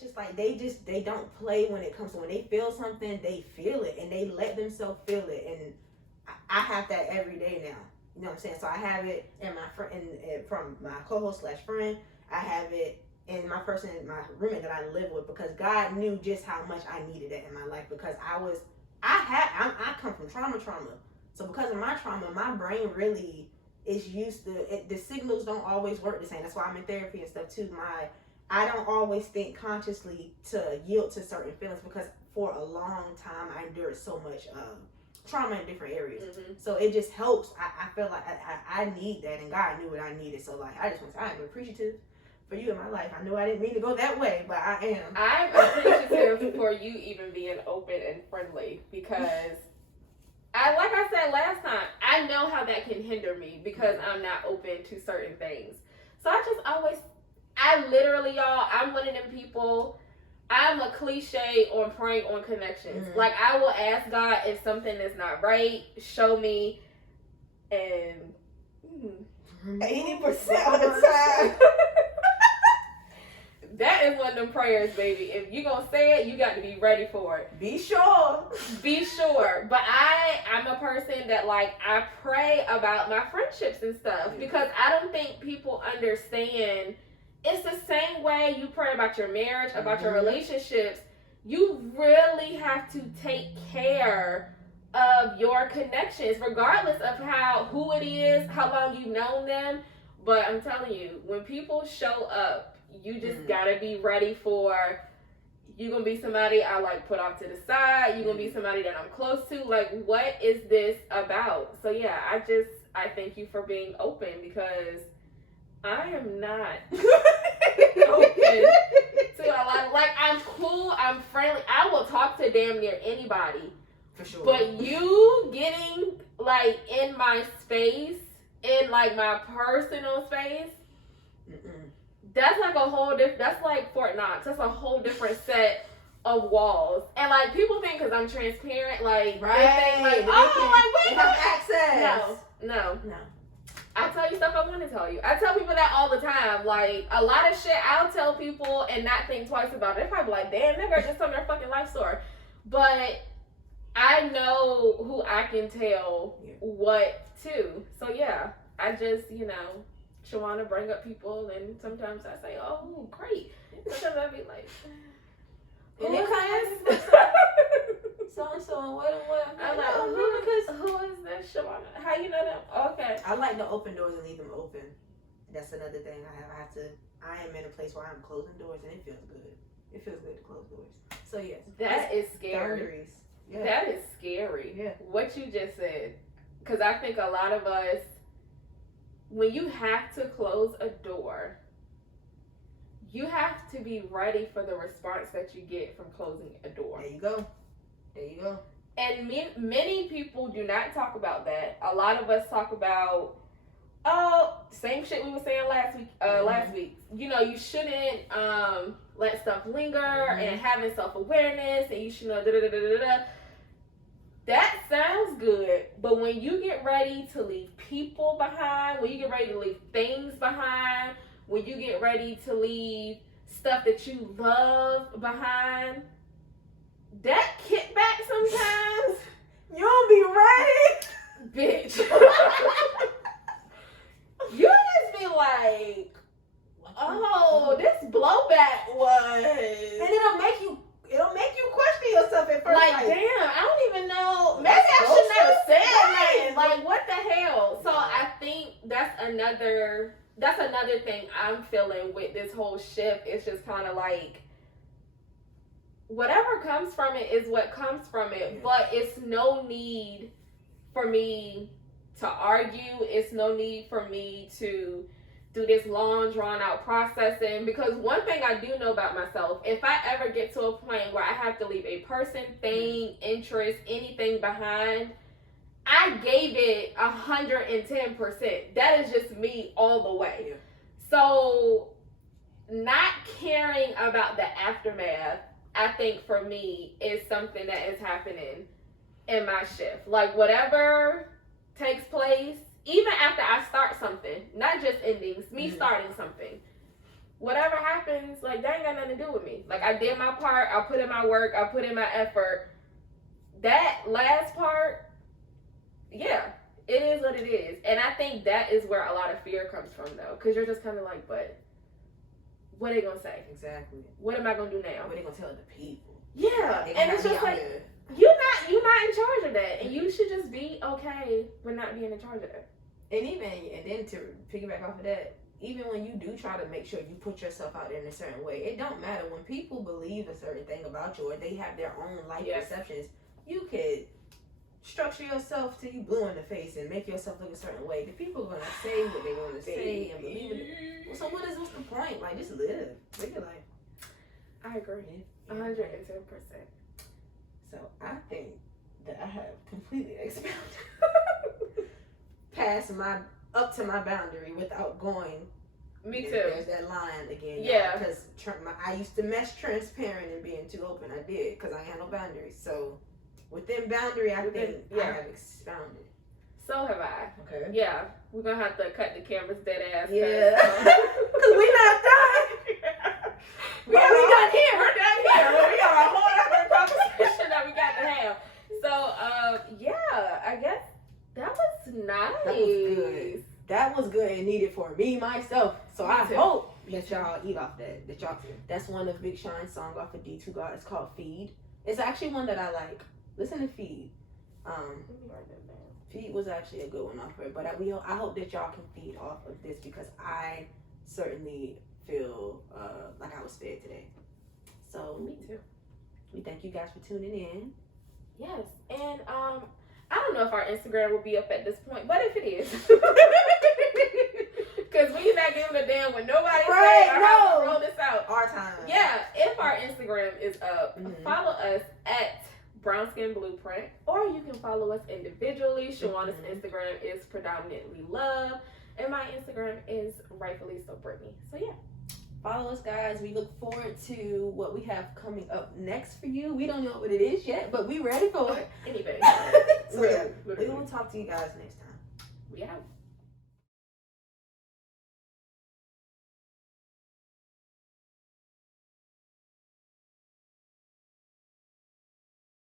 it's just like they don't play when it comes to when they feel something, they feel it and they let themselves feel it. And I have that every day now. You know what I'm saying? So I have it in my friend, from my co-host / friend. I have it in my roommate that I live with, because God knew just how much I needed that in my life, because I come from trauma. So because of my trauma, my brain really is used to it. The signals don't always work the same. That's why I'm in therapy and stuff too. I don't always think consciously to yield to certain feelings, because for a long time I endured so much trauma in different areas. Mm-hmm. So it just helps. I feel like I need that, and God knew what I needed. So like I just want to say I am appreciative for you in my life. I know I didn't mean to go that way, but I am. I'm appreciative for you even being open and friendly, because like I said last time, I know how that can hinder me because I'm not open to certain things. So I literally, y'all, I'm one of them people. I'm a cliche on praying on connections. Mm-hmm. Like, I will ask God if something is not right, show me, and 80% of the time. That is one of them prayers, baby. If you gonna say it, you got to be ready for it. Be sure. But I'm a person that, like, I pray about my friendships and stuff, because I don't think people understand. It's the same way you pray about your marriage, about your relationships. You really have to take care of your connections, regardless of who it is, how long you've known them. But I'm telling you, when people show up, you just gotta be ready for, you're gonna be somebody I like put off to the side, you're gonna be somebody that I'm close to. Like, what is this about? So yeah, I thank you for being open, because I am not open to a lot. Like, I'm cool, I'm friendly, I will talk to damn near anybody. For sure. But you getting, like, in my space, in, like, my personal space, that's like a whole different, that's like Fort Knox. That's a whole different set of walls. And, like, people think because I'm transparent, like, right, they think, like, they have access. No. I tell you stuff I want to tell you. I tell people that all the time. Like, a lot of shit I'll tell people and not think twice about it. They're probably like, damn, that girl just told me their fucking life story. But I know who I can tell what to. So, yeah, I just, Shawana bring up people, and sometimes I say, oh, great. Sometimes I be like, who is this? So what? I'm like, who is this, Shawana? How you know them? Okay. I like to open doors and leave them open. That's another thing I am in a place where I'm closing doors, and it feels good. It feels good to close doors. So yes. That is scary. Boundaries. Yeah. That is scary. Yeah. What you just said. Because I think a lot of us, when you have to close a door, you have to be ready for the response that you get from closing a door. There you go. And many people do not talk about that. A lot of us talk about, same shit we were saying last week. You shouldn't let stuff linger, and having self-awareness, and you should know da-da-da-da-da-da. That sounds good, but when you get ready to leave people behind, when you get ready to leave things behind, when you get ready to leave stuff that you love behind, that kickback sometimes, you don't be ready, bitch. You just be like, oh, this blowback was, and it'll make you question yourself at first. Like, damn, I don't even know. Maybe I should never say that. Like, what the hell? So I think that's another thing I'm feeling with this whole shift. It's just kind of like, whatever comes from it is what comes from it. Yeah. But it's no need for me to argue. It's no need for me to do this long, drawn-out processing. Because one thing I do know about myself, if I ever get to a point where I have to leave a person, thing, interest, anything behind, I gave it 110%. That is just me all the way. Yeah. So, not caring about the aftermath, I think for me, is something that is happening in my shift. Like, whatever takes place, even after I start something, not just endings, me starting something, whatever happens, like, that ain't got nothing to do with me. Like, I did my part. I put in my work. I put in my effort. That last part, yeah, it is what it is. And I think that is where a lot of fear comes from, though. Because you're just kind of like, but what are they going to say? Exactly. What am I going to do now? What are they going to tell the people? Yeah. They And it's got me just out like, here. you're not in charge of that. And you should just be okay with not being in charge of that. And then to piggyback off of that, even when you do try to make sure you put yourself out there in a certain way, it don't matter. When people believe a certain thing about you or they have their own life perceptions, you could structure yourself till you blue in the face and make yourself look a certain way. The people are gonna say what they're gonna say and believe it. So what's the point? Like, just live your life. I agree. 110%. So I think that I have completely expounded past up to my boundary without going. Me too. There's that line again. Yeah. Because I used to mesh transparent and being too open. I did because I had no boundaries. So within boundary, I think I have expounded. So have I. Okay. Yeah. We're going to have to cut the cameras dead ass. Yeah. Because we're not done. We're done here. We got a whole other conversation that we got to have. So, yeah, I guess that was nice. That was good. That was good and needed for me, myself. So I hope that y'all eat off that. That's one of Big Sean's songs off of D2 God. It's called Feed. It's actually one that I like. Listen to Feed. Feed was actually a good one off it. But I hope that y'all can feed off of this because I certainly feel like I was fed today. So me too. We thank you guys for tuning in. Yes, and I don't know if our Instagram will be up at this point, but if it is, because we're not giving a damn when nobody's saying or how to roll this out. Our time. Yeah, if our Instagram is up, follow us at Brown Skin Blueprint, or you can follow us individually. Shawana's Instagram is predominantly love, and my Instagram is rightfully so Brittany. So yeah. Follow us, guys. We look forward to what we have coming up next for you. We don't know what it is yet, but we ready for it. Anything. So yeah, we will talk to you guys next time. We out.